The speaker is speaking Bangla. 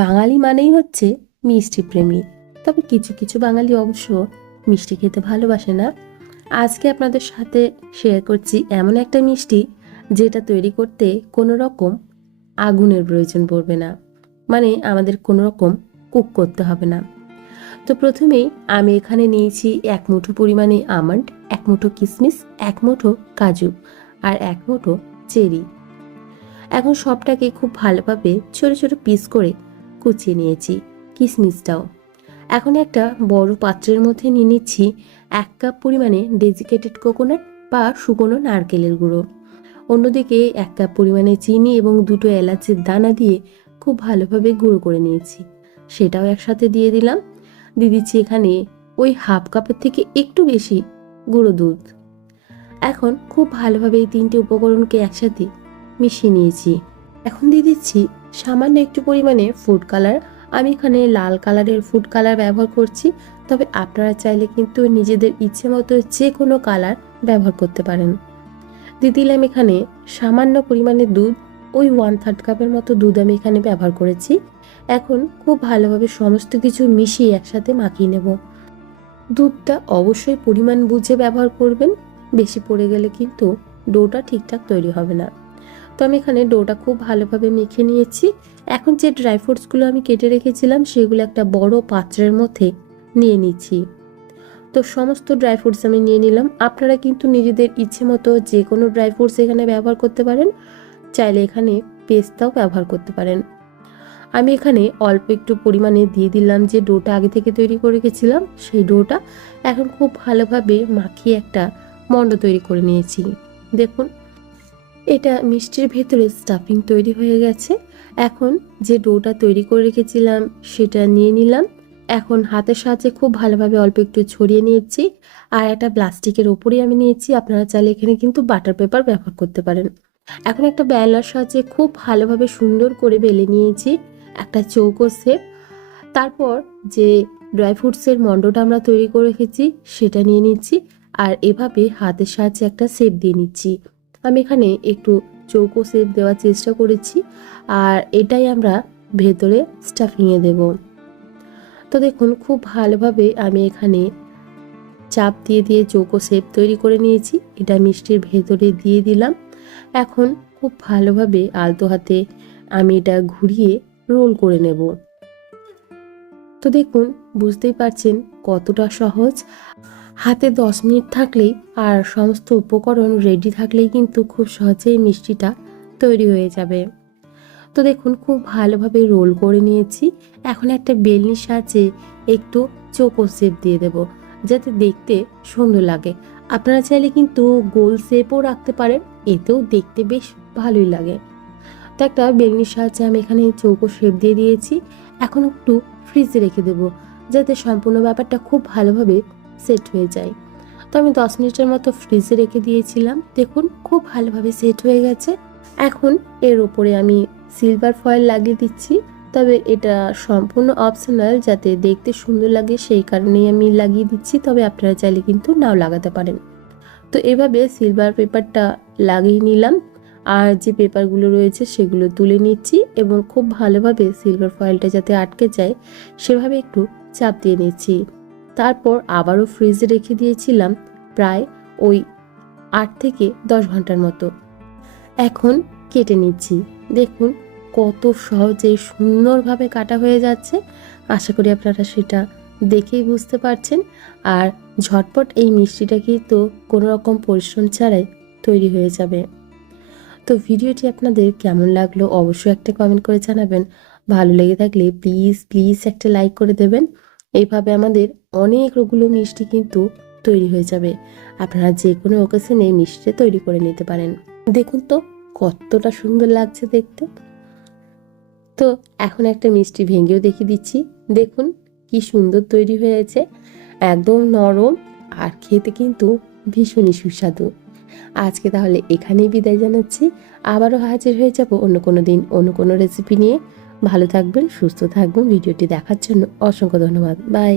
বাঙালি মানেই হচ্ছে মিষ্টি প্রেমী। তবে কিছু কিছু বাঙালি অবশ্য মিষ্টি খেতে ভালোবাসে না। আজকে আপনাদের সাথে শেয়ার করছি এমন একটা মিষ্টি যেটা তৈরি করতে কোনো রকম আগুনের প্রয়োজন পড়বে না, মানে আমাদের কোনো রকম কুক করতে হবে না। তো প্রথমেই আমি এখানে নিয়েছি 1 মুঠো পরিমাণে আমন্ড, 1 মুঠো কিশমিশ, 1 মুঠো কাজু আর 1 মুঠো চেরি। এখন সবটাকে খুব ভালোভাবে ছোট ছোট পিস করে কুচিয়ে নিয়েছি, কিশমিশটাও। এখন একটা বড় পাত্রের মধ্যে নিয়ে নিচ্ছি 1 কাপ পরিমাণে ডেজিকেটেড কোকোনাট বা শুকনো নারকেলের গুঁড়ো। অন্যদিকে 1 কাপ পরিমাণে চিনি এবং 2টো এলাচের দানা দিয়ে খুব ভালোভাবে গুঁড়ো করে নিয়েছি, সেটাও একসাথে দিয়ে দিলাম। দিয়ে দিচ্ছি এখানে ওই 1/2 কাপের থেকে একটু বেশি গুঁড়ো দুধ। এখন খুব ভালোভাবে এই 3টে উপকরণকে একসাথে মিশিয়ে নিয়েছি। এখন দিয়ে দিচ্ছি সামান্য একটু পরিমাণে ফুড কালার। আমি এখানে লাল কালারের ফুড কালার ব্যবহার করছি, তবে আপনারা চাইলে কিন্তু নিজেদের ইচ্ছে মতো যে কোনো কালার ব্যবহার করতে পারেন। দিয়ে দিলাম এখানে সামান্য পরিমাণে দুধ, ওই 1/3 কাপের মতো দুধ আমি এখানে ব্যবহার করেছি। এখন খুব ভালোভাবে সমস্ত কিছু মিশিয়ে একসাথে মাখিয়ে নেব। দুধটা অবশ্যই পরিমাণ বুঝে ব্যবহার করবেন, বেশি পড়ে গেলে কিন্তু ডোটা ঠিকঠাক তৈরি হবে না। তো আমি এখানে ডোটা খুব ভালোভাবে মেখে নিয়েছি। এখন যে ড্রাই ফ্রুটসগুলো আমি কেটে রেখেছিলাম সেগুলো একটা বড় পাত্রের মধ্যে নিয়ে নিচ্ছি। তো সমস্ত ড্রাই ফ্রুটস আমি নিয়ে নিলাম। আপনারা কিন্তু নিজেদের ইচ্ছে মতো যে কোনো ড্রাই ফ্রুটস এখানে ব্যবহার করতে পারেন, চাইলে এখানে পেস্তাও ব্যবহার করতে পারেন। আমি এখানে অল্প একটু পরিমাণে দিয়ে দিলাম যে ডোটা আগে থেকে তৈরি করে রেখেছিলাম, সেই ডোটা এখন খুব ভালোভাবে মাখিয়ে একটা মণ্ড তৈরি করে নিয়েছি। দেখুন, এটা মিষ্টির ভেতরে স্টাফিং তৈরি হয়ে গেছে। এখন যে ডোটা তৈরি করে রেখেছিলাম সেটা নিয়ে নিলাম। এখন হাতের সাহায্যে খুব ভালোভাবে অল্প একটু ছড়িয়ে নিয়েছি, আর একটা প্লাস্টিকের ওপরেই আমি নিয়েছি। আপনারা চাইলে এখানে কিন্তু বাটার পেপার ব্যবহার করতে পারেন। এখন একটা বেলার সাহায্যে খুব ভালোভাবে সুন্দর করে বেলে নিয়েছি একটা চৌকো শেপ। তারপর যে ড্রাই ফ্রুটসের মণ্ডটা আমরা তৈরি করে রেখেছি সেটা নিয়ে নিচ্ছি, আর এভাবে হাতের সাহায্যে একটা শেপ দিয়ে নিচ্ছি। আমি এখানে একটু চৌকো শেপ দেওয়ার চেষ্টা করেছি, আর এটাই আমরা ভেতরে স্টাফিংয়ে দেব। তো দেখুন, খুব ভালোভাবে আমি এখানে চাপ দিয়ে দিয়ে চৌকো শেপ তৈরি করে নিয়েছি। এটা মিষ্টির ভেতরে দিয়ে দিলাম। এখন খুব ভালোভাবে আলতো হাতে আমি এটা ঘুরিয়ে রোল করে নেব। তো দেখুন, বুঝতেই পারছেন কতটা সহজ। হাতে 10 মিনিট থাকলেই আর সমস্ত উপকরণ রেডি থাকলেই কিন্তু খুব সহজেই মিষ্টিটা তৈরি হয়ে যাবে। তো দেখুন, খুব ভালোভাবে রোল করে নিয়েছি। এখন একটা বেলনির সাহায্যে একটু চৌকো শেপ দিয়ে দেব, যাতে দেখতে সুন্দর লাগে। আপনারা চাইলে কিন্তু গোল শেপও রাখতে পারেন, এতেও দেখতে বেশ ভালোই লাগে। তো একটা বেলনির সাহায্যে আমি এখানে চৌকো শেপ দিয়ে দিয়েছি। এখন একটু ফ্রিজে রেখে দেবো, যাতে সম্পূর্ণ ব্যাপারটা খুব ভালোভাবে সেট হয়ে যায়। তো আমি 10 মিনিটের মতো ফ্রিজে রেখে দিয়েছিলাম। দেখুন, খুব ভালোভাবে সেট হয়ে গেছে। এখন এর উপরে আমি সিলভার ফয়েল লাগিয়ে দিচ্ছি, তবে এটা সম্পূর্ণ অপশনাল, যাতে দেখতে সুন্দর লাগে সেই কারণেই আমি লাগিয়ে দিচ্ছি। তবে আপনারা চাইলে কিন্তু নাও লাগাতে পারেন। তো এভাবে সিলভার পেপারটা লাগিয়ে নিলাম, আর যে পেপারগুলো রয়েছে সেগুলো তুলে নিচ্ছি এবং খুব ভালোভাবে সিলভার ফয়েলটা যাতে আটকে যায় সেভাবে একটু চাপ দিয়ে নিচ্ছি। তারপর আবারও ফ্রিজে রেখে দিয়েছিলাম প্রায় ওই 8 থেকে 10 ঘন্টার মতো। এখন কেটে নিচ্ছি। দেখুন, কত সহজে সুন্দরভাবে কাটা হয়ে যাচ্ছে। আশা করি আপনারা সেটা দেখেই বুঝতে পারছেন। আর ঝটপট এই মিষ্টিটা কিন্তু কোনো রকম পরিশ্রম ছাড়াই তৈরি হয়ে যাবে। তো ভিডিওটি আপনাদের কেমন লাগলো অবশ্যই একটা কমেন্ট করে জানাবেন। ভালো লেগে থাকলে প্লিজ প্লিজ একটা লাইক করে দেবেন। এইভাবে আমাদের অনেকগুলো মিষ্টি কিন্তু তৈরি হয়ে যাবে। আপনারা যে কোনো অকেশনে এই মিষ্টিটা তৈরি করে নিতে পারেন। দেখুন তো কতটা সুন্দর লাগছে দেখতে। তো এখন একটা মিষ্টি ভেঙেও দেখিয়ে দিচ্ছি। দেখুন কি সুন্দর তৈরি হয়েছে, একদম নরম আর খেতে কিন্তু ভীষণই সুস্বাদু। আজকে তাহলে এখানেই বিদায় জানাচ্ছি। আবারও হাজির হয়ে যাব অন্য কোনো দিন অন্য কোনো রেসিপি নিয়ে। ভালো থাকবেন, সুস্থ থাকবেন। ভিডিওটি দেখার জন্য অসংখ্য ধন্যবাদ। বাই।